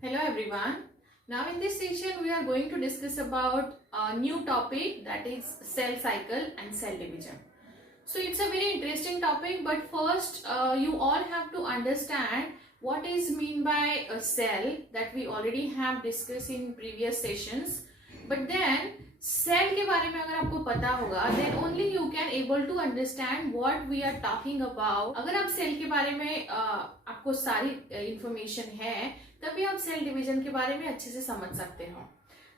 Hello everyone. Now in this session we are going to discuss about a new topic, that is cell cycle and cell division. So it's a very interesting topic, but first you all have to understand what is mean by a cell, that we already have discussed in previous sessions. But then cell के बारे में अगर आपको पता होगा then only you can able to understand what we are talking about. अगर आप cell के बारे में आपको सारी इंफॉर्मेशन है तभी आप सेल डिवीजन के बारे में अच्छे से समझ सकते हो.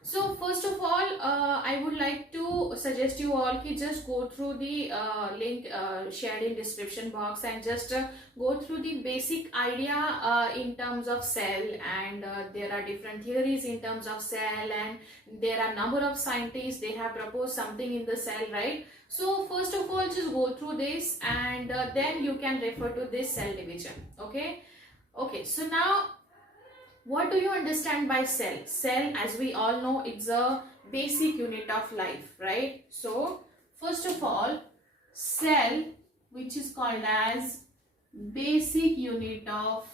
So first of all, I would like to suggest you all ki just go through the link shared in description box and just go through the basic idea in terms of cell, and there are different theories in terms of cell, and there are number of scientists, they have proposed something in the cell, right? So first of all just go through this, and then you can refer to this cell division. Okay, so now what do you understand by cell? Cell, as we all know, it's a basic unit of life, right? So first of all, cell, which is called as basic unit of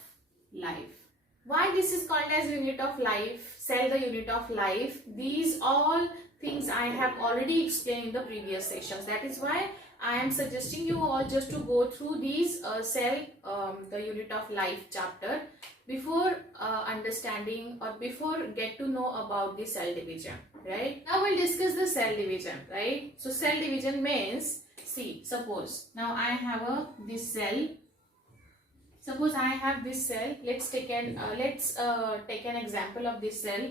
life. Why this is called as unit of life? Cell, the unit of life. These all things I have already explained in the previous sessions. That is why I am suggesting you all just to go through these cell, the unit of life chapter before understanding or before get to know about the cell division, right? Now we'll discuss the cell division, right? So cell division means, see, suppose now I have this cell. Suppose I have this cell. Let's take an example of this cell.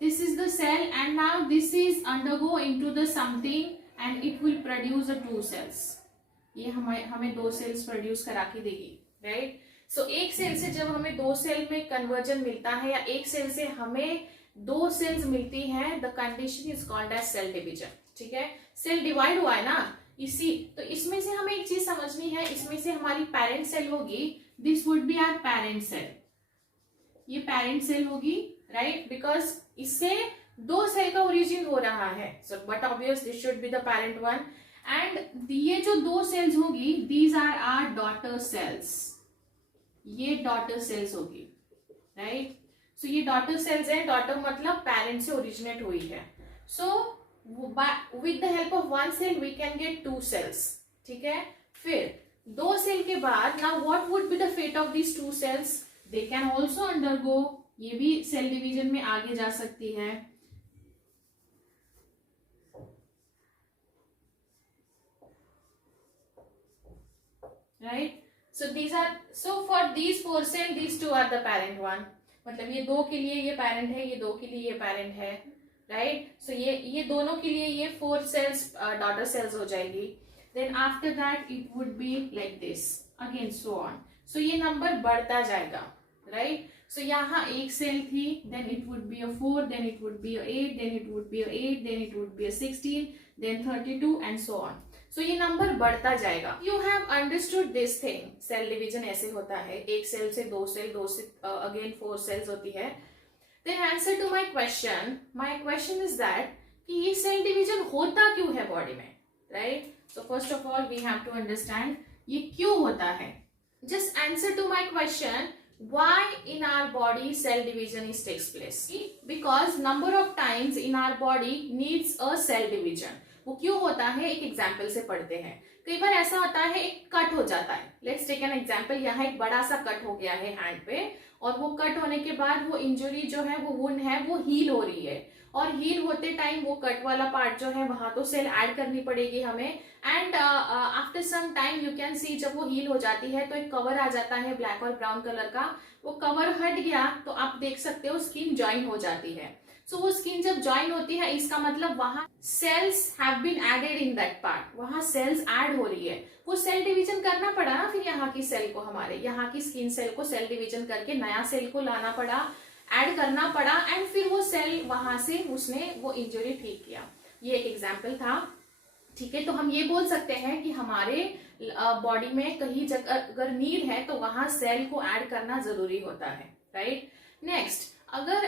This is the cell, and now this is undergo into the something and it will produce a 2 cells. ये हमें 2 cells produce करा के देगी, right? So एक cell से जब हमें 2 cell में कन्वर्जन मिलता है या एक सेल से हमें 2 सेल्स मिलती हैं, the condition is called as cell division. ठीक है, सेल डिवाइड हुआ है ना, तो इसमें से हमें एक चीज समझनी है. इसमें से हमारी पेरेंट सेल होगी, this would be our parent cell. ये पेरेंट सेल होगी, राइट? बिकॉज इससे 2 सेल का ओरिजिन हो रहा है. So but obvious this should be the parent one. And ये जो 2 सेल्स होगी, these are our daughter cells. ये डॉटर सेल्स होगी, राइट? सो ये डॉटर सेल्स है. डॉटर मतलब पेरेंट से ओरिजिनेट हुई है. So with the help of 1 cell we can get 2 cells. ठीक है, फिर 2 सेल के बाद now what would be the fate of these 2 cells? They can also undergo, ये भी सेल डिवीजन में आगे जा सकती है, right? So for these 4 cells, these 2 are the parent one. मतलब ये 2 के लिए ये parent है, ये 2 के लिए ये parent है, right? So ये दोनों के लिए ये 4 cells daughter cells हो जाएगी. Then after that it would be like this, again so on. So ये number बढ़ता जाएगा, right? So यहाँ एक सेल थी, then it would be a 4, then it would be a 8, then it would be a 8, then it would be a 16, then 32 and so on. So ये number बढ़ता जाएगा. You have understood this thing. Cell division ऐसे होता है, एक cell से 2 cell, 2 से again 4 sales होती है. Then answer to my question. My question is that कि ये सेल डिवीजन होता क्यों है बॉडी में, right? So first of all we have to understand ये क्यों होता है. Just answer to my question. Why in our body cell division is takes place? Because number of times in our body needs a cell division. वो क्यों होता है, एक example से पढ़ते हैं. कई बार ऐसा होता है एक कट हो जाता है. Let's take an example. यहाँ एक बड़ा सा कट हो गया है हैंड पे, और वो कट होने के बाद वो इंजरी जो है, वो वुंड है, वो हील हो रही है. और हील होते टाइम वो कट वाला पार्ट जो है वहां तो सेल ऐड करनी पड़ेगी हमें. And after some time you can see, जब वो हील हो जाती है तो एक कवर आ जाता है ब्लैक और ब्राउन कलर का. वो कवर हट गया तो आप देख सकते हो स्किन ज्वाइन हो जाती है. सो वो स्किन जब ज्वाइन होती है, इसका मतलब वहां cells have been added in that part. वहां सेल्स ऐड हो रही है. वो सेल डिवीजन करना पड़ा ना फिर यहाँ की सेल को, हमारे यहाँ की स्किन सेल को सेल डिवीजन करके नया सेल को लाना पड़ा, ऐड करना पड़ा, एंड फिर वो सेल वहां से उसने वो इंजरी ठीक किया. ये एक एग्जाम्पल था. ठीक है, तो हम ये बोल सकते हैं कि हमारे बॉडी में कहीं जगह अगर नीड है तो वहां सेल को ऐड करना जरूरी होता है, राइट? नेक्स्ट, अगर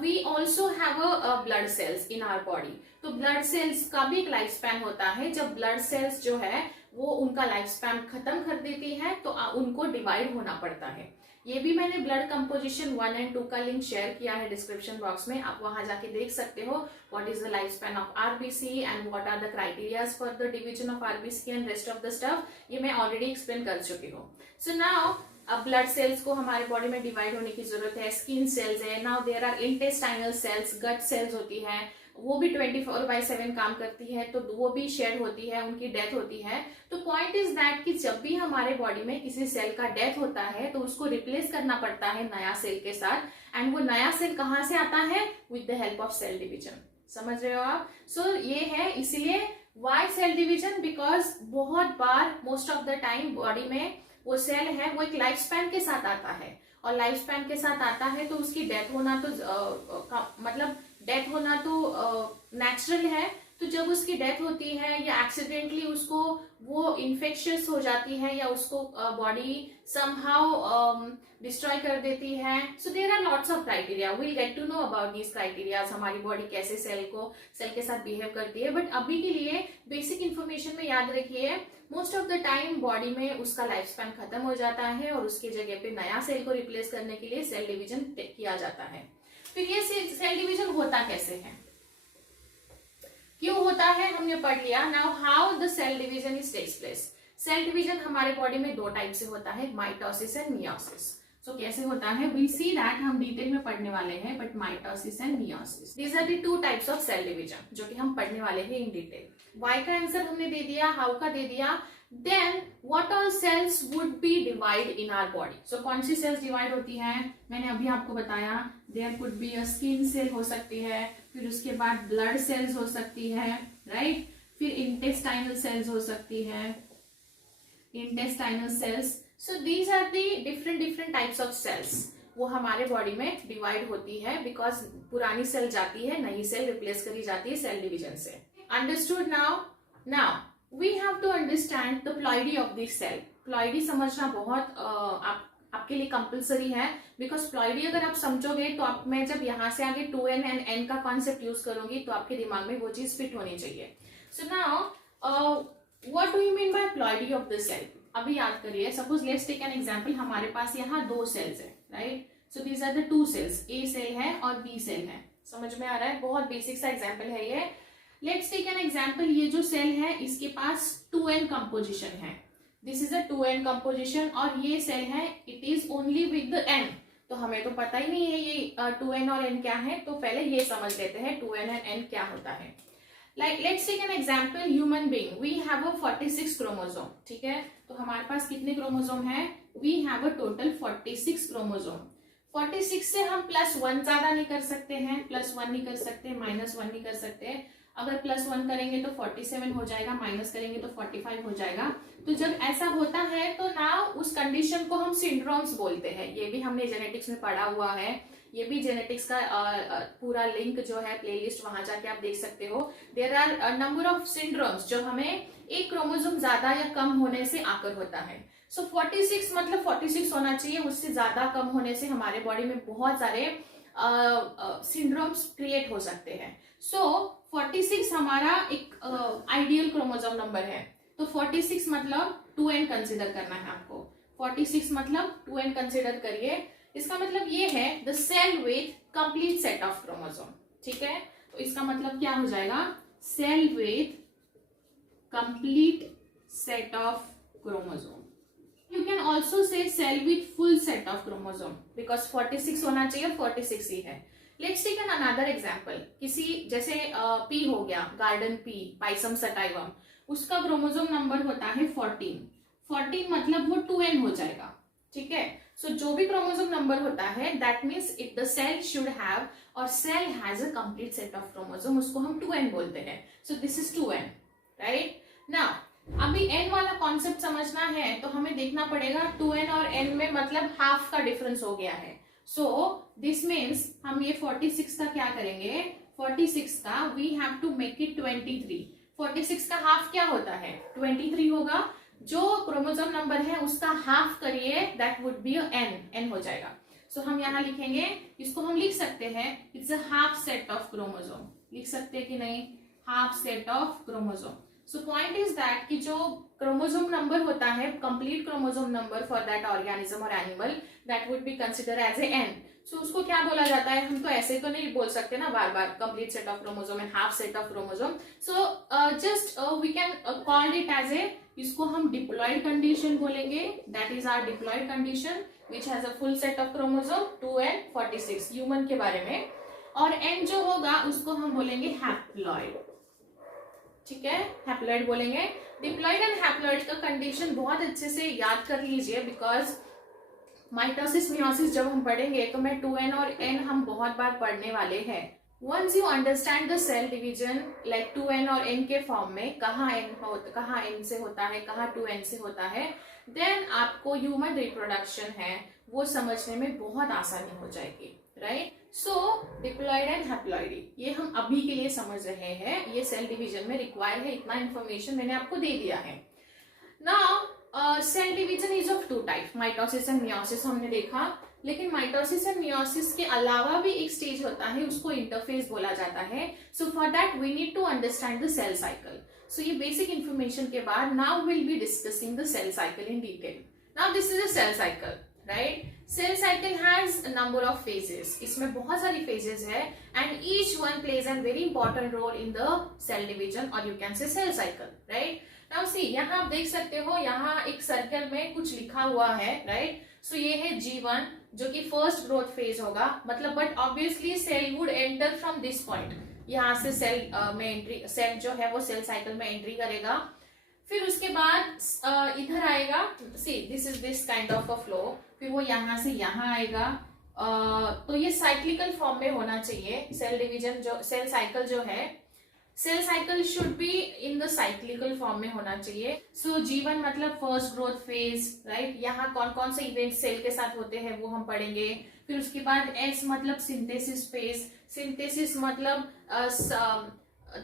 we also have a blood cells in our body, तो ब्लड सेल्स का भी एक लाइफ स्पैन होता है. जब ब्लड सेल्स जो है वो उनका लाइफ स्पैन खत्म कर देती है तो उनको डिवाइड होना पड़ता है. ये भी मैंने ब्लड कंपोजिशन 1 एंड 2 का लिंक शेयर किया है डिस्क्रिप्शन बॉक्स में, आप वहां जाके देख सकते हो what is the life span of RBC and what are the criterias for the division of RBC and rest of the stuff, ये मैं ऑलरेडी एक्सप्लेन कर चुकी हूँ। सो नाउ अब ब्लड सेल्स को हमारे बॉडी में डिवाइड होने की जरूरत है, स्किन सेल्स है, now there are intestinal cells, gut cells होती है, वो भी 24/7 काम करती है, तो वो भी शेड होती है, उनकी डेथ होती है। तो पॉइंट इज दैट कि जब भी हमारे बॉडी में किसी सेल का डेथ होता है तो उसको रिप्लेस करना पड़ता है नया सेल के साथ, एंड वो नया सेल कहाँ से आता है? With the help of cell division. समझ रहे हो आप? सो ये है, इसीलिए वाई सेल डिवीजन, बिकॉज बहुत बार most of the time body में वो सेल है वो एक लाइफ स्पैन के साथ आता है, और लाइफ स्पैन के साथ आता है तो उसकी डेथ होना तो मतलब डेथ होना तो नेचुरल है। तो जब उसकी डेथ होती है या एक्सीडेंटली उसको वो इन्फेक्शियस हो जाती है या उसको बॉडी समहाउ डिस्ट्रॉय कर देती है, so there are lots of criteria, we'll get to know about these criterias, हमारी बॉडी कैसे सेल के साथ बिहेव करती है। बट अभी के लिए बेसिक इन्फॉर्मेशन में याद रखिए, most of the time body में उसका लाइफ स्पैन खत्म हो जाता है और उसकी जगह पे नया सेल को रिप्लेस करने के लिए सेल डिवीजन किया जाता है। फिर ये सेल डिवीजन होता कैसे है, क्यों होता है, हमने पढ़ लिया। Now how the cell division is takes place. Cell division हमारे बॉडी में दो टाइप से होता है, माइटोसिस एंड मियोसिस। सो कैसे होता है, वी सी दैट, हम डिटेल में पढ़ने वाले हैं, but mitosis and meiosis, these are the two types of cell division जो कि हम पढ़ने वाले हैं इन डिटेल। वाई का आंसर हमने दे दिया, हाउ का दे दिया, then what all cells would be divide in our body. So कौन सी सेल्स डिवाइड होती है, मैंने अभी आपको बताया, there could be a skin cell हो सकती है, फिर उसके बाद ब्लड सेल्स हो सकती है, राइट, फिर इंटेस्टाइनल सेल्स हो सकती है, intestinal cells. So these are the different types of cells, वो हमारे बॉडी में डिवाइड होती है, बिकॉज पुरानी सेल जाती है, नई सेल रिप्लेस करी जाती है सेल डिवीजन से। Understood? Now we have to understand the ploidy of this cell. Ploidy समझना बहुत आपके लिए कंपलसरी है, बिकॉज प्लॉइडी अगर आप समझोगे तो आप, मैं जब यहाँ से आगे 2n एंड n का कॉन्सेप्ट यूज करूंगी तो आपके दिमाग में वो चीज फिट होनी चाहिए। So now what do you mean by ploidy of the cell? अभी याद करिए, suppose let's take an example, हमारे पास यहाँ दो सेल्स है, right, so these are the two cells, A cell है और बी सेल है। समझ में आ रहा है? बहुत बेसिक सा एग्जाम्पल है ये। लेट्स टेक एन एग्जाम्पल, ये जो सेल है इसके पास 2n कंपोजिशन है, this is a 2n composition, और ये सेल है it is only with the n। तो हमें तो पता ही नहीं है ये 2n और n क्या है, तो पहले ये समझ लेते हैं 2n एंड n क्या होता है। Like let's take an example, human being, we have a 46 chromosome, ठीक है, तो हमारे पास कितने क्रोमोसोम है, we have a total 46 chromosome. 46 से हम +1 ज्यादा नहीं कर सकते हैं, +1 नहीं कर सकते, -1 नहीं कर सकते। अगर +1 करेंगे तो 47 हो जाएगा, माइनस करेंगे तो 45 हो जाएगा। तो जब ऐसा होता है तो नाउ उस कंडीशन को हम सिंड्रोम्स बोलते हैं। ये भी हमने जेनेटिक्स में पढ़ा हुआ है, ये भी जेनेटिक्स का पूरा लिंक जो है प्लेलिस्ट, वहां जाके आप देख सकते हो। There are number of syndromes जो हमें एक क्रोमोसोम ज्यादा या कम होने से आकर होता है। सो 46 मतलब 46 होना चाहिए, उससे ज्यादा कम होने से हमारे बॉडी में बहुत सारे सिंड्रोम्स क्रिएट हो सकते हैं। सो 46 हमारा एक आइडियल क्रोमोसोम नंबर है, तो 46 मतलब 2n कंसिडर करना है आपको। 46 मतलब 2n कंसिडर करिए, इसका मतलब ये है the cell with complete set of chromosome, ठीक है। तो इसका मतलब क्या हो जाएगा, cell with complete set of chromosome. You can also say cell with full set of chromosome because 46 होना चाहिए, 46 ही है। Let's take another example, किसी जैसे P हो गया, गार्डन P, पाइसम सटाइवम, उसका क्रोमोसोम नंबर होता है 14। 14 मतलब वो 2n हो जाएगा, ठीक है। सो जो भी क्रोमोसोम नंबर होता है that means if the cell should have और cell has a complete set of chromosome, उसको हम 2n बोलते हैं। So this is 2n, right. Now अभी n वाला कॉन्सेप्ट समझना है तो हमें देखना पड़ेगा 2n और n में मतलब हाफ का डिफरेंस हो गया है। सो दिस मीन्स हम ये 46 का क्या करेंगे, 46 का we have to make it 23। 46 का हाफ क्या होता है, 23 होगा। जो क्रोमोसोम नंबर है उसका हाफ करिए, दैट वुड बी n हो जाएगा। सो हम यहाँ लिखेंगे, इसको हम लिख सकते हैं it's a half set of chromosome, लिख सकते हैं कि नहीं, half set of chromosome. So point is that कि जो क्रोमोसोम नंबर होता है, complete chromosome number for that organism और animal, that would be consider as a n. So उसको क्या बोला जाता है, हम तो ऐसे तो नहीं बोल सकते ना बार बार complete set of chromosome and half set of chromosome. So just we can call it as a, इसको हम डिप्लॉयड कंडीशन बोलेंगे. That is our diploid condition which has a full set of chromosome 2n46 human के बारे में. और N जो होगा उसको हम बोलेंगे हैप्लॉयड. ठीक है, हैप्लॉयड बोलेंगे. डिप्लॉयड एंड हैप्लॉयड का कंडीशन बहुत अच्छे से याद कर लीजिए, बिकॉज माइटोसिस मियोसिस जब हम पढ़ेंगे तो मैं 2n और n हम बहुत बार पढ़ने वाले हैं. Once you understand the cell division like 2n और n के फॉर्म में, कहाँ n से होता है, कहाँ 2n से होता है, देन आपको ह्यूमन रिप्रोडक्शन है वो समझने में बहुत आसानी हो जाएगी. राइट. सो डिप्लॉयड एंड हैप्लॉयडी ये हम अभी के लिए समझ रहे हैं, ये सेल डिवीजन में रिक्वायर है, इतना इंफॉर्मेशन मैंने आपको दे दिया है. Now cell division is of two type, mitosis and meiosis हमने देखा. लेकिन माइटोसिस एंड मियोसिस के अलावा भी एक स्टेज होता है, उसको इंटरफेज बोला जाता है. So for that we need to understand the cell cycle. So ये बेसिक इंफॉर्मेशन के बाद now will be discussing the cell cycle in detail. Now this is a cell cycle, right. Cell cycle has a number of phases, इसमें बहुत सारी phases है and each one plays an very important role in the cell division और you can say cell cycle. Right. Now see, यहाँ आप देख सकते हो, यहाँ एक सर्कल में कुछ लिखा हुआ है. राइट. सो ये है G1 जो कि फर्स्ट ग्रोथ फेज होगा, मतलब but obviously cell would enter from this point. यहाँ से सेल में एंट्री, सेल जो है वो सेल साइकिल में एंट्री करेगा. फिर उसके बाद इधर आएगा. See this is this kind of a flow. फिर वो यहाँ से यहाँ आएगा. तो ये साइक्लिकल फॉर्म में होना चाहिए. सेल डिवीजन जो सेल साइकिल जो है, cell cycle should be in the cyclical form में होना चाहिए. सो G1 मतलब फर्स्ट ग्रोथ फेज. राइट. यहाँ कौन कौन से इवेंट सेल के साथ होते हैं वो हम पढ़ेंगे. फिर उसके बाद S मतलब सिंथेसिस फेज. सिंथेसिस मतलब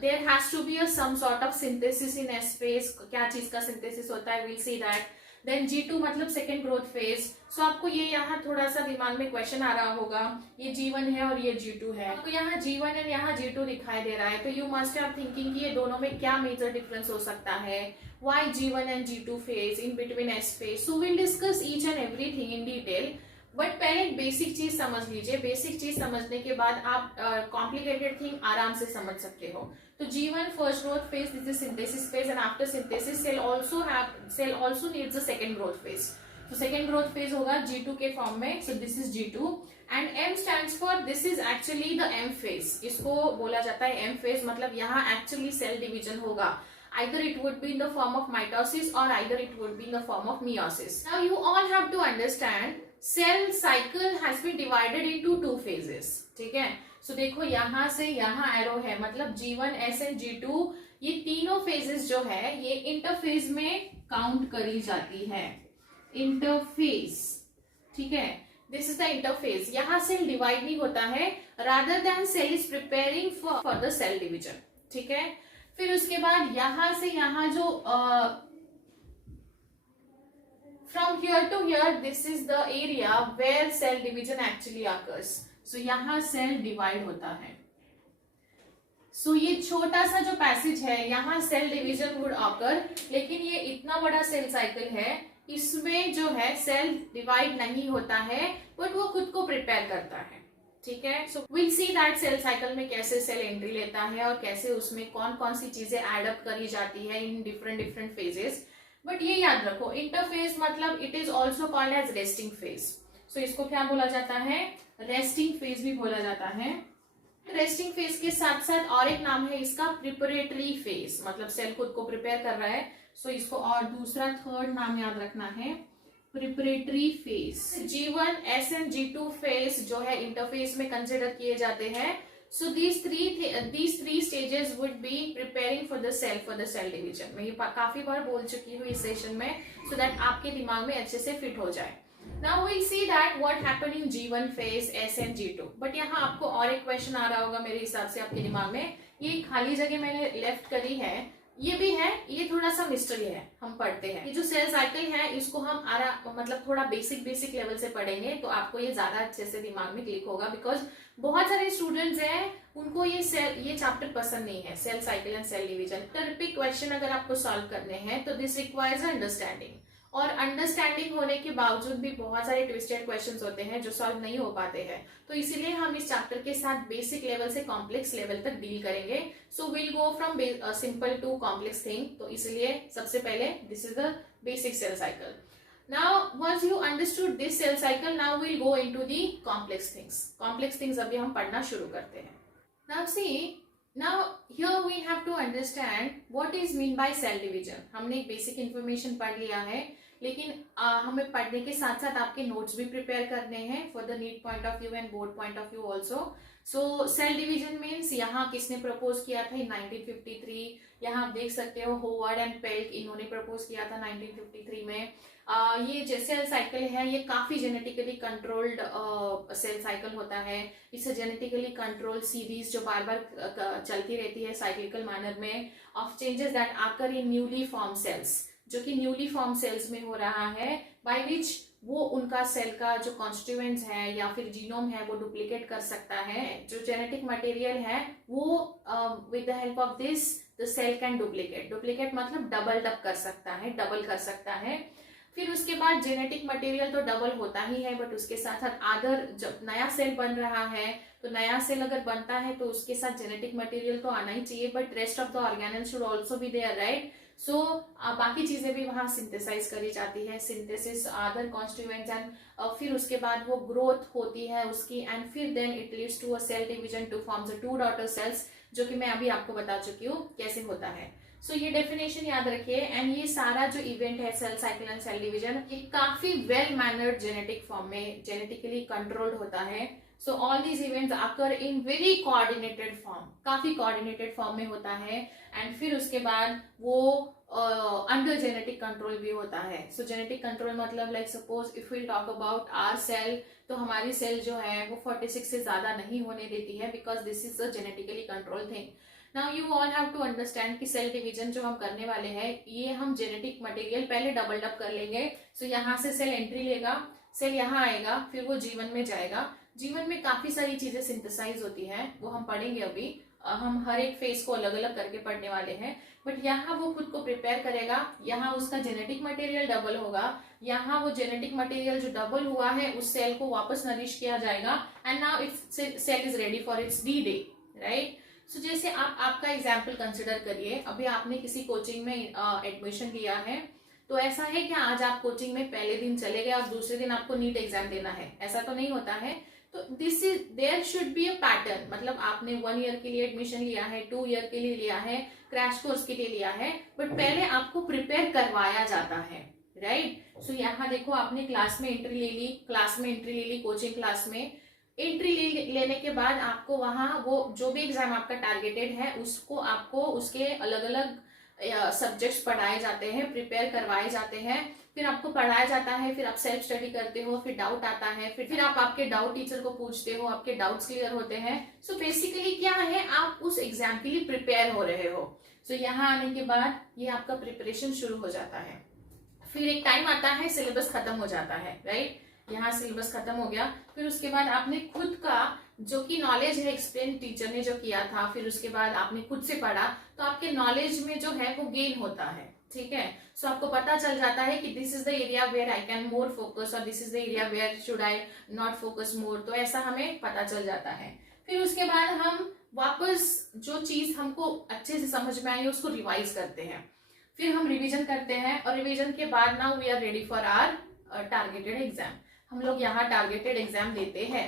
there has to be some sort of synthesis in S phase. क्या चीज का synthesis होता है, we'll see that. Then G2 मतलब second growth phase. So आपको ये यहाँ थोड़ा सा दिमाग में क्वेश्चन आ रहा होगा, ये G1 है और ये G2 है. आपको यहाँ G1 और यहाँ G2 दिखाई दे रहा है, तो you must have thinking कि ये दोनों में क्या मेजर डिफरेंस हो सकता है. Why G1 and G2 phase in between S phase? So we'll discuss each and everything in detail. But पहले एक बेसिक चीज समझ लीजिए. बेसिक चीज समझने के बाद आप कॉम्प्लिकेटेड थिंग आराम से समझ सकते हो. तो G1 first growth phase, this is synthesis phase and after synthesis cell also needs a second growth phase. तो सेकंड ग्रोथ फेज होगा G2 के फॉर्म में. So this is G2 and M stands for, this is actually the M phase. इसको बोला जाता है M phase, मतलब यहाँ एक्चुअली सेल डिवीजन होगा. Either it would be in the form of mitosis or either it would be in the form of meiosis. Now you all have to understand cell cycle has been divided into two phases. ठीक है. So देखो यहाँ से यहाँ arrow है, मतलब G1, S and G2 ये तीनों फेजेस जो है ये इंटरफेज में काउंट करी जाती है. इंटरफेज. ठीक है. This is the interphase. यहाँ सेल डिवाइड नहीं होता है, rather than cell is preparing for the cell division. ठीक है. फिर उसके बाद यहां से यहां जो from here to here, this is the area where cell division actually occurs. So यहां सेल डिवाइड होता है. सो ये छोटा सा जो पैसेज है यहाँ सेल डिवीजन वुड अकर, लेकिन ये इतना बड़ा सेल साइकिल है, इसमें जो है सेल डिवाइड नहीं होता है, बट वो खुद को प्रिपेयर करता है. ठीक है. So will see that cell cycle में कैसे सेल एंट्री लेता है और कैसे उसमें कौन कौन सी चीजें एड अप करी जाती है इन डिफरेंट फेजेस. बट ये याद रखो, इंटरफेज मतलब it is also called as resting phase. So इसको क्या बोला जाता है, रेस्टिंग फेज भी बोला जाता है. रेस्टिंग फेज के साथ साथ और एक नाम है इसका, प्रिपरेटरी फेज, मतलब सेल खुद को प्रिपेयर कर रहा है. सो इसको और दूसरा थर्ड नाम याद रखना है, preparatory phase. G1, S and G2 phase जो है इंटरफेज में कंसिडर किए जाते हैं. सो these three stages would be preparing for the cell division. मैं ये काफी बार बोल चुकी हूँ इस सेशन में, so that आपके दिमाग में अच्छे से फिट हो जाए. Now we'll see that what happened in G1 phase, S and G2. But यहाँ आपको और एक क्वेश्चन आ रहा होगा मेरे हिसाब से आपके दिमाग में, ये खाली जगह मैंने लेफ्ट करी है ये भी है, ये थोड़ा सा मिस्ट्री है, हम पढ़ते हैं। ये जो सेल साइकिल है इसको हम मतलब थोड़ा बेसिक लेवल से पढ़ेंगे तो आपको ये ज्यादा अच्छे से दिमाग में क्लिक होगा, बिकॉज बहुत सारे स्टूडेंट्स हैं उनको ये चैप्टर पसंद नहीं है, cell cycle and cell division. Repeat question अगर आपको सॉल्व करने हैं तो दिस रिक्वायर्स अंडरस्टैंडिंग, और अंडरस्टैंडिंग होने के बावजूद भी बहुत सारे ट्विस्टेड क्वेश्चंस होते हैं जो सॉल्व नहीं हो पाते हैं। तो इसीलिए हम इस चैप्टर के साथ बेसिक लेवल से कॉम्प्लेक्स लेवल तक डील करेंगे। So will go from simple to complex thing. तो इसलिए सबसे पहले this is the basic cell cycle. Now once you understood this cell cycle, now we'll go into the complex things. Complex things अभी हम पढ़ना शुरू करते हैं। Now see, now here we have to understand what is mean by cell division. हमने एक basic information पढ़ लिया है, लेकिन हमें पढ़ने के साथ साथ आपके नोट्स भी प्रिपेयर करने हैं for the NEET point of view and board point of view also. So cell division means यहाँ किसने प्रपोज किया था इन 1953। यहाँ आप देख सकते हो होवर्ड एंड पेल्क, इन्होंने प्रपोज किया था 1953 में। ये जो सेल साइकिल है ये काफी जेनेटिकली कंट्रोल्ड सेल साइकिल होता है। इससे जेनेटिकली कंट्रोल सीरीज जो बार बार चलती रहती है साइक्लिकल मैनर में ऑफ चेंजेस दैट आकर इन न्यूली फॉर्म सेल्स, जो कि न्यूली फॉर्म सेल्स में हो रहा है, बाय विच वो उनका सेल का जो कॉन्स्टिट्यूएंट्स है या फिर जीनोम है वो डुप्लीकेट कर सकता है। जो जेनेटिक मटेरियल है वो with the help of this the cell can duplicate मतलब डबल कर सकता है। फिर उसके बाद जेनेटिक मटेरियल तो डबल होता ही है, बट उसके साथ साथ अदर जब नया सेल बन रहा है तो नया सेल अगर बनता है तो उसके साथ जेनेटिक मटेरियल तो आना ही चाहिए, but rest of the organelle should also be there, right. So बाकी चीजें भी वहां सिंथेसाइज करी जाती है, सिंथेसिस अदर कॉन्स्टिट्यूएंट्स, एंड फिर उसके बाद वो ग्रोथ होती है उसकी, एंड फिर then it leads to a cell division to forms a 2 daughter cells, जो कि मैं अभी आपको बता चुकी हूँ कैसे होता है। सो ये डेफिनेशन याद रखिए। एंड ये सारा जो इवेंट है cell cycle and cell division, ये काफी वेल मैनर्ड जेनेटिक फॉर्म में जेनेटिकली कंट्रोल्ड होता है। सो ऑल दीज इवेंट्स आकर इन वेरी कोऑर्डिनेटेड फॉर्म, काफी कोऑर्डिनेटेड फॉर्म में होता है, एंड फिर उसके बाद वो अंडर जेनेटिक कंट्रोल भी होता है। सो जेनेटिक कंट्रोल मतलब like suppose if we talk about our cell, तो हमारी सेल जो है वो 46 से ज्यादा नहीं होने देती है, because this is a genetically control thing. Now you all have to understand कि सेल डिवीजन जो हम करने वाले हैं ये हम जेनेटिक मटेरियल पहले डबल अप कर लेंगे। सो यहाँ से सेल एंट्री लेगा, सेल यहाँ आएगा, फिर वो जीवन में जाएगा। जीवन में काफी सारी चीजें सिंथेसाइज होती हैं, वो हम पढ़ेंगे अभी। हम हर एक फेज को अलग अलग करके पढ़ने वाले हैं, बट यहाँ वो खुद को प्रिपेयर करेगा, यहाँ उसका जेनेटिक मटेरियल डबल होगा, यहाँ वो जेनेटिक मटेरियल जो डबल हुआ है उस सेल को वापस नरिश किया जाएगा, and now it's cell is ready for its D day, right. So जैसे आपका एग्जाम्पल कंसिडर करिए, अभी आपने किसी कोचिंग में एडमिशन लिया है, तो ऐसा है कि आज आप कोचिंग में पहले दिन चले गए और दूसरे दिन आपको नीट एग्जाम देना है, ऐसा तो नहीं होता है। तो this is there should be a pattern, मतलब आपने 1 ईयर के लिए एडमिशन लिया है, 2 ईयर के लिए लिया है, क्रैश कोर्स के लिए लिया है, बट पहले आपको प्रिपेयर करवाया जाता है, राइट। सो यहाँ देखो आपने क्लास में एंट्री ले ली कोचिंग क्लास में एंट्री लेने के बाद आपको वहां वो जो भी एग्जाम आपका टारगेटेड है उसको आपको उसके अलग अलग सब्जेक्ट्स पढ़ाए जाते हैं, प्रिपेयर करवाए जाते हैं, फिर आपको पढ़ाया जाता है, फिर आप सेल्फ स्टडी करते हो, फिर डाउट आता है, फिर आप आपके डाउट टीचर को पूछते हो, आपके डाउट्स क्लियर होते हैं। सो बेसिकली क्या है, आप उस एग्जाम के लिए प्रिपेयर हो रहे हो। सो यहाँ आने के बाद ये आपका प्रिपरेशन शुरू हो जाता है। फिर एक टाइम आता है सिलेबस खत्म हो जाता है, राइट। यहाँ सिलेबस खत्म हो गया, फिर उसके बाद आपने खुद का जो कि नॉलेज है एक्सप्लेन टीचर ने जो किया था, फिर उसके बाद आपने खुद से पढ़ा, तो आपके नॉलेज में जो है वो गेन होता है, ठीक है। सो आपको पता चल जाता है कि this is the area where I can more focus, और this is the area where should I not focus more, तो ऐसा हमें पता चल जाता है। फिर उसके बाद हम वापस जो चीज हमको अच्छे से समझ में आई उसको रिवाइज करते हैं, फिर हम रिविजन करते हैं, और रिविजन के बाद now we are ready for our targeted exam. हम लोग यहाँ टारगेटेड एग्जाम देते हैं।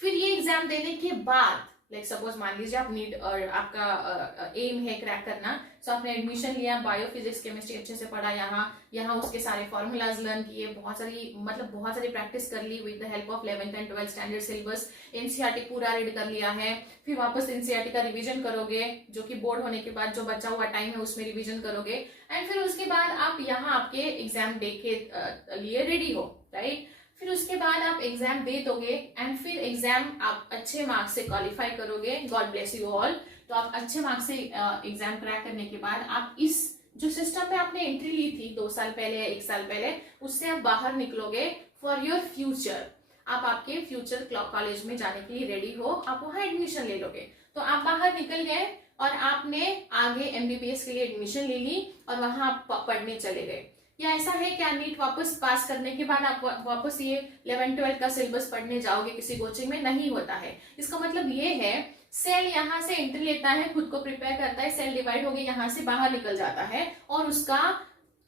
फिर ये एग्जाम देने के बाद लाइक सपोज मान लीजिए आप नीट और आपका एम है क्रैक करना, सो आपने एडमिशन लिया, बायो फिजिक्स केमिस्ट्री अच्छे से पढ़ा, यहाँ उसके सारे फॉर्मूलाज लर्न किए, बहुत सारी प्रैक्टिस कर ली with the help of 11th and 12th standard syllabus, NCERT पूरा रीड कर लिया है, फिर वापस एनसीईआरटी का रिवीजन करोगे, जो कि बोर्ड होने के बाद जो बचा हुआ टाइम है उसमें रिवीजन करोगे, एंड फिर उसके बाद आप यहाँ आपके एग्जाम डे के लिए रेडी हो, राइट। फिर उसके बाद आप एग्जाम दे दोगे एंड फिर एग्जाम आप अच्छे मार्क्स से क्वालिफाई करोगे, गॉड ब्लेस यू ऑल। तो आप अच्छे मार्क्स से एग्जाम क्रैक करने के बाद आप इस जो सिस्टम में आपने एंट्री ली थी 2 साल पहले या 1 साल पहले, उससे आप बाहर निकलोगे फॉर योर फ्यूचर। आप आपके फ्यूचर कॉलेज में जाने के लिए रेडी हो, आप वहां एडमिशन ले लोगे। तो आप बाहर निकल गए और आपने आगे एमबीबीएस के लिए एडमिशन ले ली और वहां आप पढ़ने चले गए। या ऐसा है क्या नीट वापस पास करने के बाद आप वापस ये 11-12 का सिलेबस पढ़ने जाओगे किसी कोचिंग में? नहीं होता है। इसका मतलब ये है सेल यहाँ से एंट्री लेता है, खुद को प्रिपेयर करता है, सेल डिवाइड हो गया, यहाँ से बाहर निकल जाता है और उसका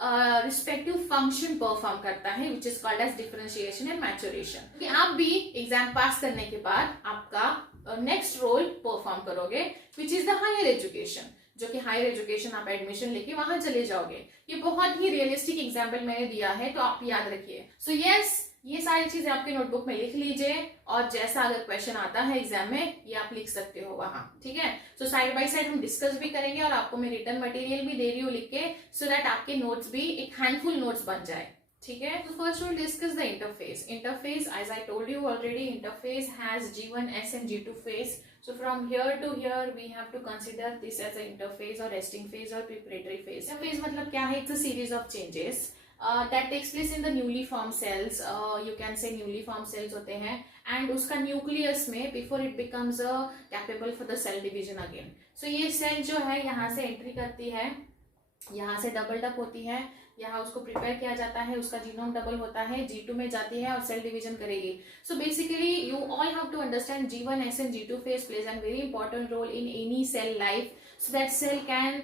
रिस्पेक्टिव फंक्शन परफॉर्म करता है, which is called as differentiation and maturation. कि आप भी एग्जाम पास करने के बाद आपका नेक्स्ट रोल परफॉर्म करोगे, which is the higher education, जो कि हायर एजुकेशन आप एडमिशन लेके वहां चले जाओगे। ये बहुत ही रियलिस्टिक एग्जाम्पल मैंने दिया है, तो आप याद रखिए। सो यस, ये सारी चीजें आपके नोटबुक में लिख लीजिए और जैसा अगर क्वेश्चन आता है एग्जाम में ये आप लिख सकते हो वहां, ठीक है। सो साइड बाय साइड हम डिस्कस भी करेंगे और आपको मैं रिटर्न मटेरियल भी दे रही हूँ लिख के, सो दैट आपके नोट्स भी एक हैंडफुल नोट्स बन जाए, ठीक है। तो first will discuss the interphase. Interphase, as I told you already, interphase has G1, S and G2 phase. So from here to here we have to consider this as an interphase or resting phase or preparatory phase. Interphase मतलब क्या है? It's a series of changes that takes place in the newly formed cells. You can say newly formed cells होते हैं and उसका nucleus में before it becomes capable for the cell division again. So ये cell जो है यहाँ से entry करती है, यहाँ से डबल डप होती है, यहाँ उसको प्रिपेयर किया जाता है, उसका जीनोम डबल होता है, G2 में जाती है और सेल डिवीजन करेगी। So basically you all have to understand G1, S and G2 phase plays a very important role in any cell life, so that cell can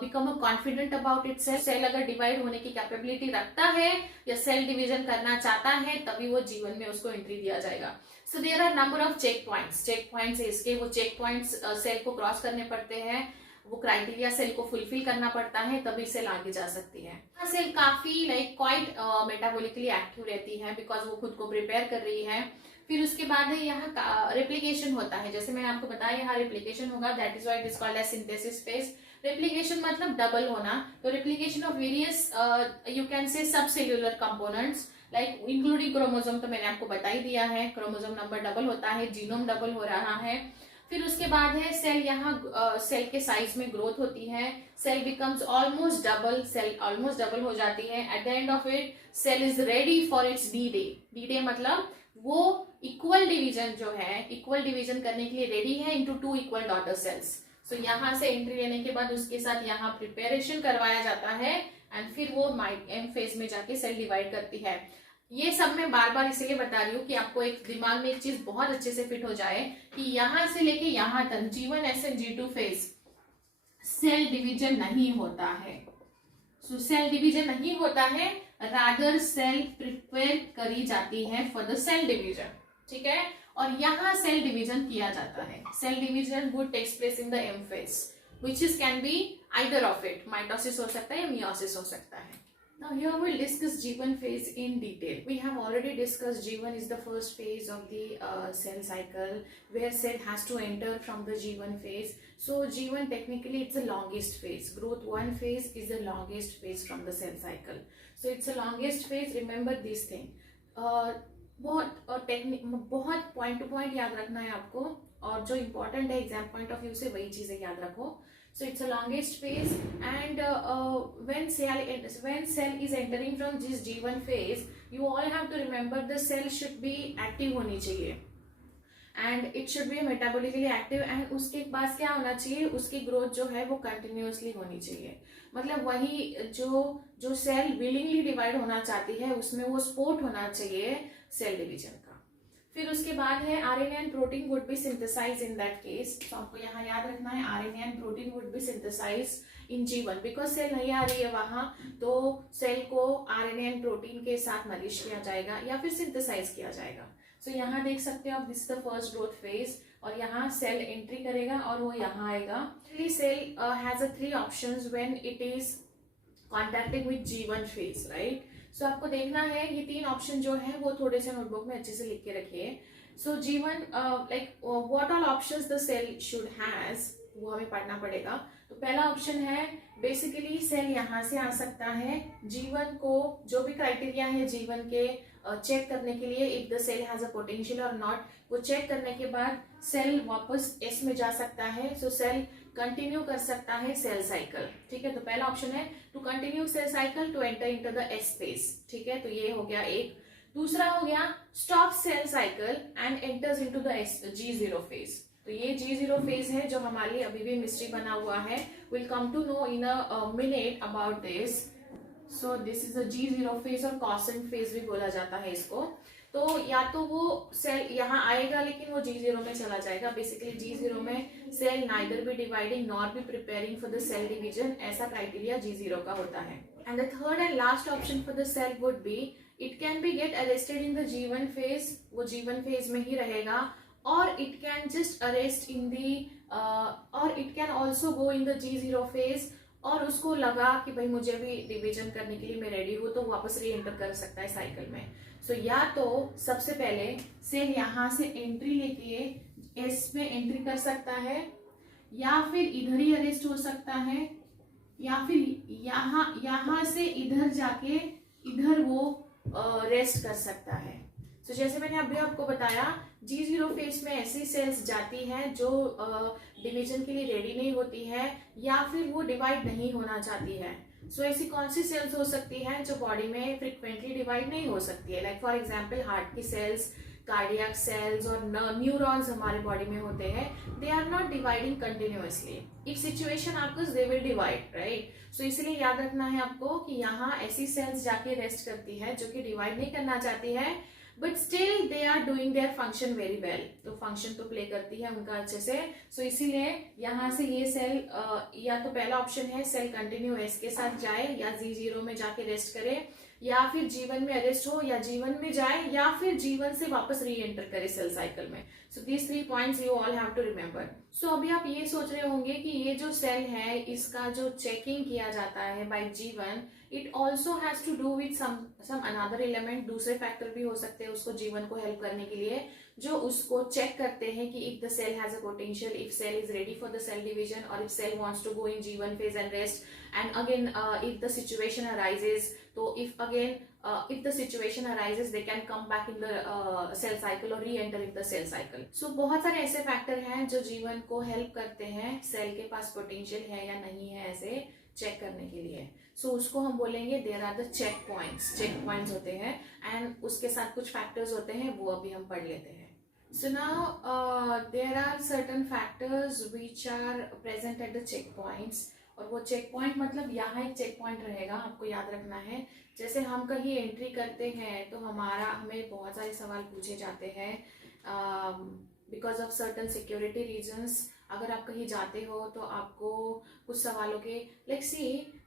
become a confident about itself. Cell अगर divide होने की capability रखता है या cell division करना चाहता है तभी वो जीवन में उसको एंट्री दिया जाएगा। So there are number of check points. Check points इसके वो चेक पॉइंट्स सेल को क्रॉस करने पड़ते हैं, वो क्राइटेरिया सेल को फुलफिल करना पड़ता है, तभी सेल आगे जा सकती है। सेल काफी क्वाइट मेटाबॉलिकली एक्टिव रहती है बिकॉज वो खुद को प्रिपेयर कर रही है। फिर उसके बाद है यहाँ रेप्लिकेशन होता है, जैसे मैंने आपको बताया यहाँ रेप्लिकेशन होगा, that is why it is called as synthesis phase. Replication मतलब डबल होना, तो replication of various you can say subcellular components like including chromosome, तो मैंने आपको बता ही दिया है, क्रोमोसोम नंबर डबल होता है, जीनोम डबल हो रहा है। फिर उसके बाद है सेल, यहाँ सेल के साइज में ग्रोथ होती है, cell becomes almost double, cell almost double हो जाती है। At the end of it cell is ready for its D day. D day मतलब वो इक्वल डिवीजन जो है, इक्वल डिवीजन करने के लिए रेडी है इनटू 2 इक्वल डॉटर सेल्स। सो यहाँ से एंट्री लेने के बाद उसके साथ यहाँ प्रिपेरेशन करवाया जाता है एंड फिर वो एम फेज में जाके सेल डिवाइड करती है। ये सब मैं बार बार इसलिए बता रही हूँ कि आपको एक दिमाग में एक चीज बहुत अच्छे से फिट हो जाए कि यहाँ से लेके यहाँ तक G1, S and G2 phase cell division नहीं होता है। सो सेल डिवीजन नहीं होता है, रादर सेल प्रिपेयर करी जाती है फॉर द सेल डिवीजन, ठीक है। और यहाँ सेल डिवीजन किया जाता है। Cell division would takes place in the M phase, which is can be either of it, mitosis हो सकता है या मियोसिस हो सकता है। Now here we'll discuss G1 phase in detail. We have already discussed G1 is the first phase of the cell cycle where cell has to enter from the G1 phase. So G1 technically it's the longest phase. Growth 1 phase is the longest phase from the cell cycle. So it's the longest phase. Remember this thing. बहुत point to point याद रखना है आपको, और जो important है exam point of view से वही चीजें याद रखो। So it's a longest phase and when cell is entering from this G1 phase, you all have to remember the cell should be active होनी चाहिए and it should be metabolically active and उसके पास क्या होना चाहिए, उसकी growth जो है वो continuously होनी चाहिए। मतलब वही जो सेल विलिंगली डिवाइड होना चाहती है उसमें वो सपोर्ट होना चाहिए सेल डिवीजन का। फिर उसके बाद है RNA and protein would be synthesize in that case. तो आपको यहाँ याद रखना है RNA and protein would be synthesize in G1 because cell नहीं आ रही है वहां, तो सेल को आरएनए एंड प्रोटीन के साथ नरिश किया जाएगा या फिर सिंथेसाइज किया जाएगा। सो यहाँ देख सकते हो आप, this the first growth phase और यहाँ सेल एंट्री करेगा और वो यहाँ आएगा। Cell has a 3 options when it is contacting with G1 phase, right. So आपको देखना है ये 3 ऑप्शन जो है वो थोड़े से नोटबुक में अच्छे से लिख के रखिए। So G1 what all options the cell should has, वो हमें पढ़ना पड़ेगा। तो पहला ऑप्शन है बेसिकली सेल यहाँ से आ सकता है, G1 को जो भी क्राइटेरिया है G1 के चेक करने के लिए if the cell has a potential और नॉट, वो चेक करने के बाद सेल वापस एस में जा सकता है, सो सेल कंटिन्यू कर सकता है सेल साइकिल। ठीक है, तो पहला ऑप्शन है to continue cell cycle to enter into the S phase. ठीक है, तो ये हो गया एक। दूसरा हो गया stop cell cycle and enters into the G0 phase. तो ये G0 फेज है जो हमारे लिए अभी भी मिस्ट्री बना हुआ है। Will come to know in a minute about this. So this is the G0 phase और क्वासेंट फेज भी बोला जाता है इसको। तो या तो वो सेल यहाँ आएगा लेकिन वो G0 में चला जाएगा। बेसिकली G0 में cell neither be dividing nor be preparing for the cell division, ऐसा क्राइटेरिया G0 का होता है। And the third and last option for the cell would be it can be get arrested in the G1 phase, वो G1 phase में ही रहेगा, और it can just arrest in the और it can also go in the G0 phase, और उसको लगा कि भाई मुझे भी डिवीजन करने के लिए मैं रेडी हूँ, तो वापस री एंटर कर सकता है साइकिल में। सो या तो सबसे पहले सेल यहाँ से एंट्री लेके एस में एंट्री कर सकता है, या फिर इधर ही अरेस्ट हो सकता है, या फिर यहाँ से इधर जाके इधर वो रेस्ट कर सकता है। तो जैसे मैंने अभी आपको बताया G0 फेज में ऐसी सेल्स जाती हैं जो डिवीजन के लिए रेडी नहीं होती है, या फिर वो डिवाइड नहीं होना चाहती है। सो ऐसी कौन सी सेल्स हो सकती हैं जो बॉडी में फ्रिक्वेंटली डिवाइड नहीं हो सकती है? लाइक फॉर एग्जांपल हार्ट की सेल्स, कार्डियक सेल्स और न्यूरॉन्स हमारे बॉडी में होते हैं, they are not dividing continuously. If situation आर्कस they will divide, right? So इसलिए याद रखना है आपको कि यहाँ ऐसी सेल्स जाके रेस्ट करती है जो कि डिवाइड नहीं करना चाहती है, but still they are doing their function very well. तो फंक्शन तो प्ले करती है उनका अच्छे से। सो इसीलिए यहाँ से ये सेल या तो पहला ऑप्शन है सेल कंटिन्यू एस के साथ जाए, या G0 में जाके रेस्ट करे, या फिर G1 में अरेस्ट हो, या G1 में जाए, या फिर G1 से वापस री एंटर करे सेल साइकिल में। So these 3 points you all have to remember. So अभी आप ये सोच रहे होंगे कि ये जो सेल है इसका जो चेकिंग किया जाता है by G1, it also has to do with some another element, दूसरे फैक्टर भी हो सकते हैं उसको G1 को हेल्प करने के लिए, जो उसको चेक करते हैं कि if the cell has a potential, if cell is ready for the cell division, और if cell wants to go in G1 phase and rest, and again if the situation arises, तो if the situation arises they can come back in the cell cycle or re-enter in the cell cycle. So बहुत सारे ऐसे factor हैं जो जीवन को help करते हैं सेल के पास पोटेंशियल है या नहीं है ऐसे चेक करने के लिए। सो उसको हम बोलेंगे there are the check points होते हैं, एंड उसके साथ कुछ फैक्टर्स होते हैं, वो अभी हम पढ़ लेते हैं। So now there are certain factors which are present at the checkpoints, और वो चेक पॉइंट मतलब यहाँ एक चेक पॉइंट रहेगा, आपको याद रखना है। जैसे हम कहीं एंट्री करते हैं तो हमें बहुत सारे सवाल पूछे जाते हैं because of certain security reasons. अगर आप कहीं जाते हो तो आपको कुछ सवालों के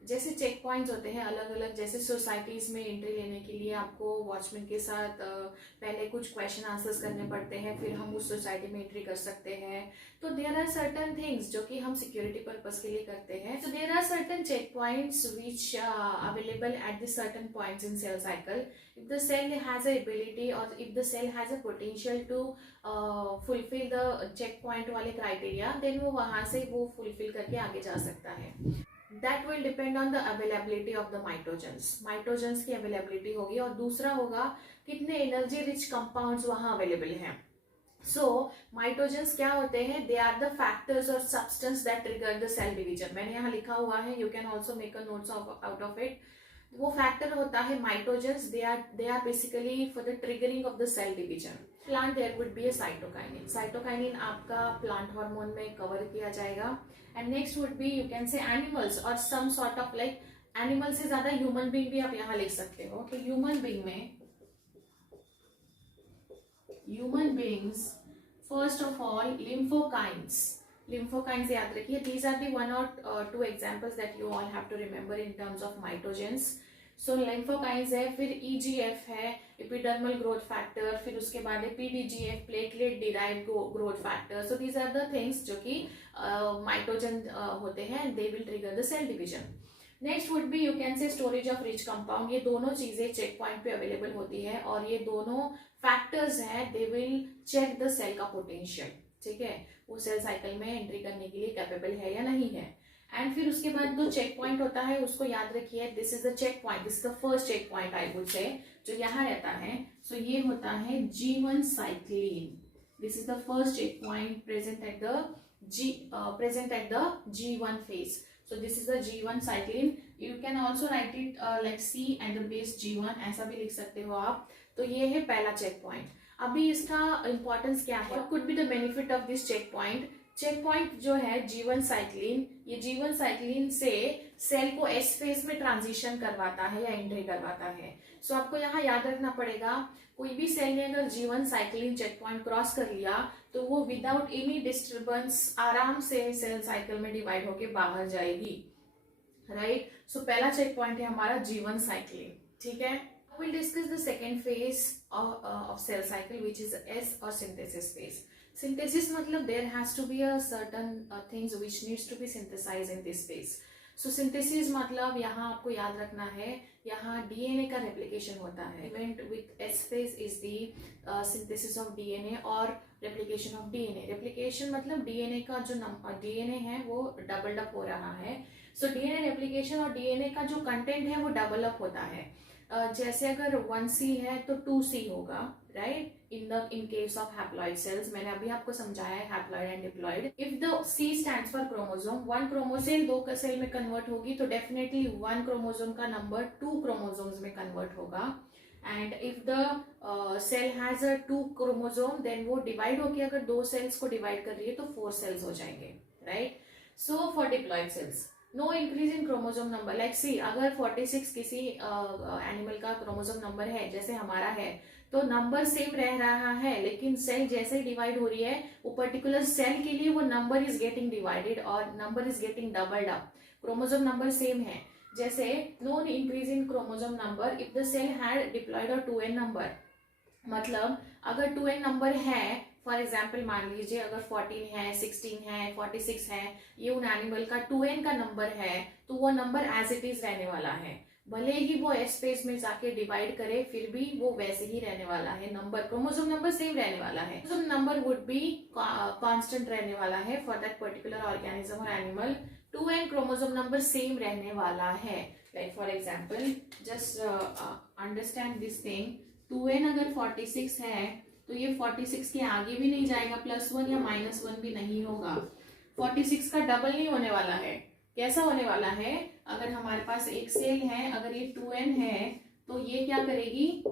जैसे चेक पॉइंट्स होते हैं अलग अलग, जैसे सोसाइटीज में एंट्री लेने के लिए आपको वॉचमैन के साथ पहले कुछ क्वेश्चन आंसर्स करने पड़ते हैं, फिर हम उस सोसाइटी में एंट्री कर सकते हैं। तो देयर आर सर्टन थिंग्स जो कि हम सिक्योरिटी पर्पस के लिए करते हैं। तो there are certain check points which available at the certain points in cell cycle. If the cell has a ability or if the cell has a potential to fulfill the checkpoint वाले criteria, then वो वहाँ से वो fulfill करके आगे जा सकता है। That will depend on the availability of the mitogens. Mitogens की availability होगी, और दूसरा होगा कितने energy rich compounds वहाँ available हैं। So mitogens क्या होते हैं? They are the factors or substance that trigger the cell division. मैंने यहाँ लिखा हुआ है, you can also make a notes out of it. वो फैक्टर होता है mitogens, they are basically for the triggering of the cell division. Plant there would be a cytokinin. Cytokinin आपका plant hormone में कवर किया जाएगा। And next would be you can say animals और some sort of animal से ज्यादा human being भी आप यहाँ लिख सकते हो कि human beings first of all lymphokynes याद रखिए। these are the 1 or 2 examples that you all have to remember in terms of mitogens. so lymphokynes है, फिर EGF है epidermal growth factor, फिर उसके बाद है PDGF platelet derived growth factor. so these are the things जो कि mitogen होते हैं, they will trigger the cell division. next would be you can say storage of rich compound. ये दोनों चीजें चेक पॉइंट पे अवेलेबल होती है, और ये दोनों फैक्टर्स हैं, they will check the cell का potential। ठीक है, वो सेल साइकिल में एंट्री करने के लिए कैपेबल है या नहीं है। एंड फिर उसके बाद जो चेक पॉइंट होता है उसको याद रखिए, this is the check point, this is the first check point I would say. जो यहाँ रहता है, सो ये होता है G1 cyclin. This is the first check point present at the G1 phase. So this is the G1 cyclin. You can also write it like C and the base G1, ऐसा भी लिख सकते हो आप. तो ये है पहला चेक पॉइंट. अभी इसका इंपॉर्टेंस क्या है? Could be the benefit of this check point. Check point जो है G1 साइक्लिन, ये G1 साइक्लिन से सेल को S फेज में ट्रांजिशन करवाता है या एंट्री करवाता है. सो आपको यहाँ याद रखना पड़ेगा, कोई भी सेल ने अगर G1 cyclin check point cross कर लिया तो वो विदाउट एनी डिस्टर्बेंस आराम से सेल साइकिल में डिवाइड होके बाहर जाएगी. राइट. सो पहला चेक पॉइंट है हमारा G1 साइक्लिन. ठीक है. We'll discuss the second phase of cell cycle, which is S or synthesis phase. Synthesis मतलब there has to be a certain things which needs to be synthesized in this phase. So synthesis मतलब यहाँ आपको याद रखना है, यहाँ DNA का replication होता है. Event with S phase is the synthesis of DNA और replication of DNA. Replication मतलब DNA का जो DNA है वो डबल अप हो रहा है. So DNA replication और DNA का जो कंटेंट है वो डबल अप होता है. जैसे अगर 1C है तो 2C होगा. Right. In case of haploid cells मैंने अभी आपको समझाया है haploid and diploid. If the C stands for chromosome, one chromosome दो सेल में कन्वर्ट होगी तो डेफिनेटली वन क्रोमोसोम का नंबर 2 क्रोमोसोम्स में कन्वर्ट होगा. And if the cell has a 2 chromosome then वो डिवाइड होके अगर 2 सेल्स को डिवाइड कर रही है तो 4 सेल्स हो जाएंगे. Right. So for diploid cells no increase in chromosome number. Like see अगर 46 किसी एनिमल का क्रोमोसोम नंबर है जैसे हमारा है तो नंबर सेम रह रहा है, लेकिन सेल जैसे ही डिवाइड हो रही है वो पर्टिकुलर सेल के लिए वो नंबर इज गेटिंग डिवाइडेड और number is getting doubled up. Chromosome number same है. जैसे no increase in chromosome number if the cell had diploid और 2n नंबर. मतलब अगर 2n नंबर है, फॉर एग्जाम्पल मान लीजिए अगर 14 है, 16 है, 46 है, ये उन एनिमल का 2n का नंबर है तो वो नंबर एज इट इज रहने वाला है. भले ही वो एस स्पेस में जाके डिवाइड करे फिर भी वो वैसे ही रहने वाला है. नंबर क्रोमोसोम नंबर सेम रहने वाला है. Chromosome number would be constant रहने वाला है फॉर दैट पर्टिकुलर ऑर्गेनिज्म और animal. 2n chromosome number same रहने वाला है. Like for example just understand this thing. 2n अगर 46 है तो ये 46 के आगे भी नहीं जाएगा, +1 या -1 भी नहीं होगा. 46 का डबल नहीं होने वाला है. कैसा होने वाला है? अगर हमारे पास एक सेल है, अगर ये 2n है तो ये क्या करेगी?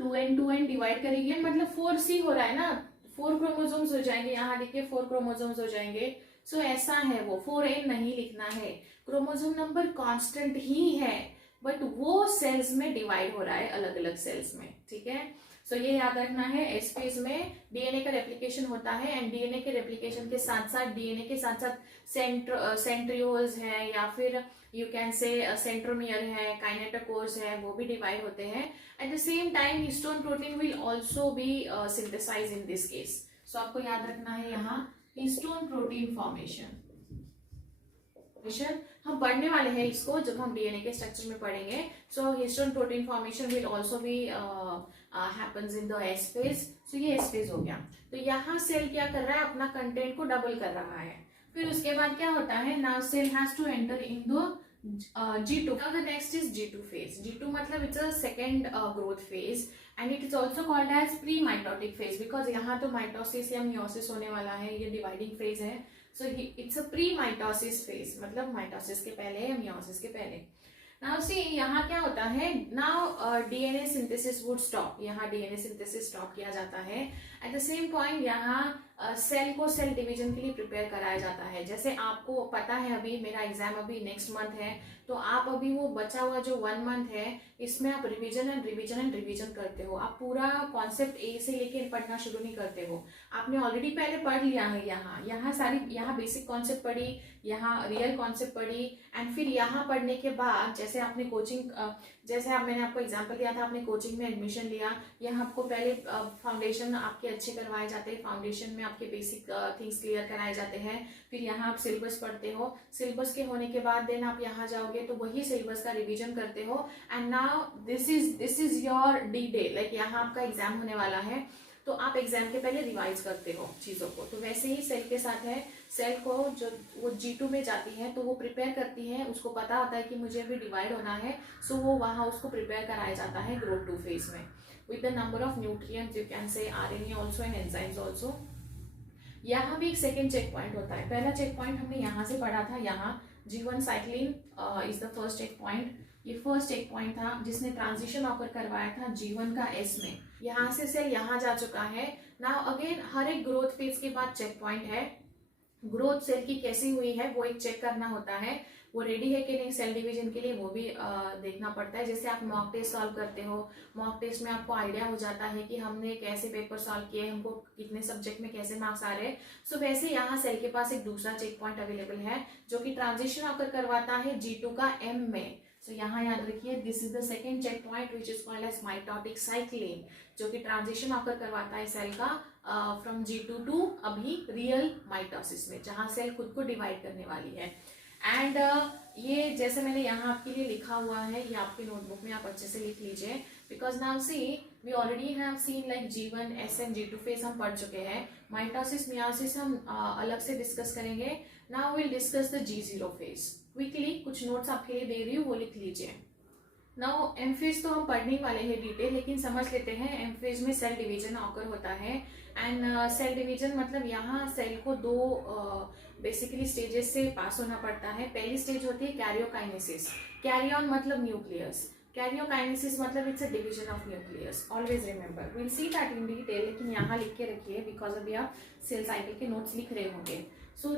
2n डिवाइड करेगी, मतलब 4C हो रहा है ना, 4 क्रोमोसोम्स हो जाएंगे. यहाँ देखिए 4 क्रोमोसोम्स हो जाएंगे. सो ऐसा है, वो 4n नहीं लिखना है. क्रोमोसोम नंबर कांस्टेंट ही है बट वो सेल्स में डिवाइड हो रहा है अलग अलग सेल्स में. ठीक है. सो ये याद रखना है. एस फेज में डीएनए का रेप्लिकेशन होता है एंड डीएनए के रेप्लिकेशन के साथ साथ डीएनए के साथ साथ सेंट्रियोल्स है या फिर यू कैन से सेंट्रोमियर है, काइनेटोकोर्स है, वो भी डिवाइड होते हैं. At the same time histone protein will also be synthesize in this case. So आपको याद रखना है यहाँ हिस्टोन प्रोटीन फॉर्मेशन. हम पढ़ने वाले हैं इसको जब हम डीएनए के स्ट्रक्चर में पढ़ेंगे. So histone protein formation will also be happens in the S phase. So ये एस फेज हो गया. तो यहाँ सेल क्या कर रहा है? अपना कंटेंट को डबल कर रहा है. फिर उसके बाद क्या होता है? Now cell has to enter in the G2. Now the next is G2 phase. G2 मतलब it's a second growth phase and it is also called as pre-mitotic phase because यहाँ तो माइटोसिस या मियोसिस होने वाला है. ये dividing phase है. So it's a pre-mitosis phase, मतलब माइटोसिस के पहले या मियोसिस के पहले. Now see यहाँ क्या होता है? Now DNA synthesis would stop. यहाँ DNA synthesis stop किया जाता है. At the same point यहाँ सेल को सेल डिवीजन के लिए प्रिपेयर कराया जाता है. जैसे आपको पता है अभी मेरा एग्जाम अभी नेक्स्ट मंथ है तो आप अभी वो बचा हुआ जो 1 मंथ है इसमें आप revision and revision and revision करते हो. आप पूरा कॉन्सेप्ट ए से लेके पढ़ना शुरू नहीं करते हो. आपने ऑलरेडी पहले पढ़ लिया है. यहाँ बेसिक कॉन्सेप्ट पढ़ी, यहाँ रियल कॉन्सेप्ट पढ़ी एंड फिर यहाँ पढ़ने के बाद जैसे आपने कोचिंग मैंने आपको एग्जाम्पल दिया था, आपने कोचिंग में एडमिशन लिया. यहाँ आपको पहले फाउंडेशन आपके अच्छे करवाए जाते हैं. फाउंडेशन में आपके बेसिक थिंग्स क्लियर कराए जाते हैं. फिर यहाँ आप सिलेबस पढ़ते हो. सिलेबस के होने के बाद देन आप यहाँ जाओगे तो वही सिलेबस का रिवीजन करते हो. And now this is your D day. Like यहाँ आपका एग्जाम होने वाला है. तो आप एग्जाम के पहले रिवाइज करते हो चीज़ों को, तो वैसे ही सेल के साथ है। सेल को जो वो G2 में जाती है तो वो प्रिपेयर करती है, उसको पता होता है कि मुझे अभी डिवाइड होना है, सो वो वहाँ उसको प्रिपेयर कराया जाता है ग्रोथ 2 फेज में with the number of nutrients, you can से RNA also and enzymes also. यहाँ भी एक सेकेंड चेक पॉइंट होता है। पहला चेक पॉइंट हमने यहाँ से पढ़ा था, यहाँ G1 cyclin is the first check point. ये फर्स्ट चेक पॉइंट था जिसने ट्रांजिशन ऑकर करवाया था G1 का S में। यहाँ से सेल यहाँ जा चुका है। नाउ अगेन हर एक ग्रोथ फेज के बाद चेक पॉइंट है। ग्रोथ सेल की कैसी हुई है वो एक चेक करना होता है, वो रेडी है कि नहीं सेल डिवीजन के लिए, वो भी देखना पड़ता है। जैसे आप मॉक टेस्ट सॉल्व करते हो, मॉक टेस्ट में आपको आइडिया हो जाता है कि हमने कैसे पेपर सॉल्व किए, हमको कितने सब्जेक्ट में कैसे मार्क्स आ रहे हैं। सो वैसे यहाँ सेल के पास एक दूसरा चेक पॉइंट अवेलेबल है जो कि ट्रांजिशन आकर करवाता है G2 का M में। सो यहाँ याद रखिए, this is the second check point which is called as mitotic cyclin, जो कि ट्रांजिशन आकर करवाता है सेल का फ्रॉम G2 टू अभी रियल माइटोसिस में, जहाँ सेल खुद को डिवाइड करने वाली है। एंड ये जैसे मैंने यहाँ आपके लिए लिखा हुआ है, ये आपकी नोटबुक में आप अच्छे से लिख लीजिए, because now see we already have seen like G1, S and G2 phase हम पढ़ चुके हैं। माइटोसिस मियोसिस हम अलग से डिस्कस करेंगे। Now will discuss the G0 phase quickly. कुछ नोट्स आपके लिए दे रही हूँ, वो लिख लीजिए। नाउ एम फेज तो हम पढ़ने वाले हैं डिटेल, लेकिन समझ लेते हैं एम फेज में सेल डिवीजन ऑकर होता है। एंड सेल डिवीजन मतलब यहाँ सेल को दो बेसिकली स्टेजेस से पास होना पड़ता है। पहली स्टेज होती है कैरियोकाइनेसिस। कैरियन मतलब न्यूक्लियस, कैरियोकाइनेसिस मतलब it's a division of nucleus. Always remember, will see that in detail, लेकिन यहाँ लिख के रखिए बिकॉज अभी आप सेल साइकिल के नोट्स लिख रहे होंगे। So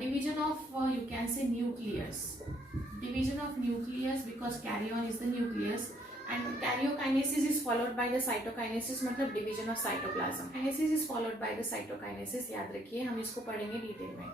division of you can say nucleus, division of nucleus because carrion is the nucleus, and karyokinesis is followed by the cytokinesis मतलब division of cytoplasm. Kinesis is followed by the cytokinesis, याद रखिए, हम इसको पढ़ेंगे detail में।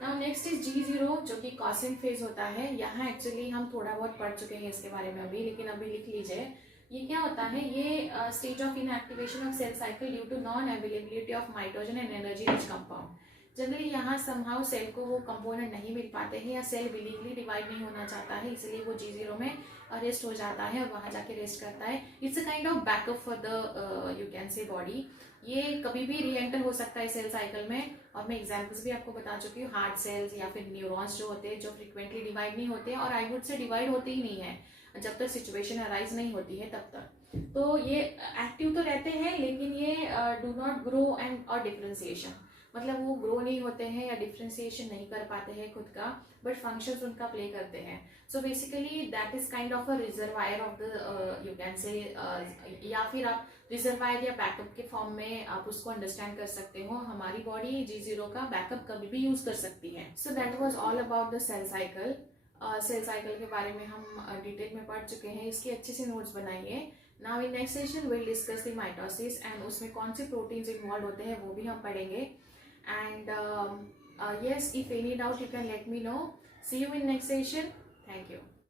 Now next is G0 जो कि कॉसिन phase होता है। यहाँ एक्चुअली हम थोड़ा बहुत पढ़ चुके हैं इसके बारे में अभी, लेकिन अभी लिख लीजिए। ये क्या होता है, ये stage of inactivation of cell cycle due to non availability of nitrogen and energy rich compound. Generally यहाँ समहाउ सेल को वो कंपोनेंट नहीं मिल पाते हैं, या सेल विलिंगली डिवाइड नहीं होना चाहता है, इसलिए वो G0 में रेस्ट हो जाता है और वहाँ जाके रेस्ट करता है। It's a kind of backup for the you can से बॉडी। ये कभी भी रीएंटर हो सकता है सेल साइकिल में, और मैं एग्जाम्पल्स भी आपको बता चुकी हूँ। हार्ट सेल्स या फिर न्यूरॉन्स जो होते हैं, जो फ्रिक्वेंटली डिवाइड नहीं होते, और आई वुड से डिवाइड होते ही नहीं है जब तक सिचुएशन अराइज नहीं होती है तब तक। तो ये एक्टिव तो रहते हैं, लेकिन ये डू नॉट ग्रो एंड और डिफ्रेंसिएशन, मतलब वो ग्रो नहीं होते हैं या डिफ्रेंसिएशन नहीं कर पाते हैं खुद का, बट फंक्शंस उनका प्ले करते हैं। So basically that is kind of a reservoir of the you can से, या फिर आप रिजर्वायर या बैकअप के फॉर्म में आप उसको अंडरस्टैंड कर सकते हो। हमारी बॉडी G0 का बैकअप कभी भी यूज कर सकती है। So that was all about the cell cycle. Cell cycle के बारे में हम डिटेल में पढ़ चुके हैं, इसकी अच्छे से नोट्स बनाइए। Now in next session will discuss the mitosis, and उसमें कौन से प्रोटीन्स इन्वॉल्व होते हैं वो भी हम पढ़ेंगे। And yes, if any doubt you can let me know. See you in next session. Thank you.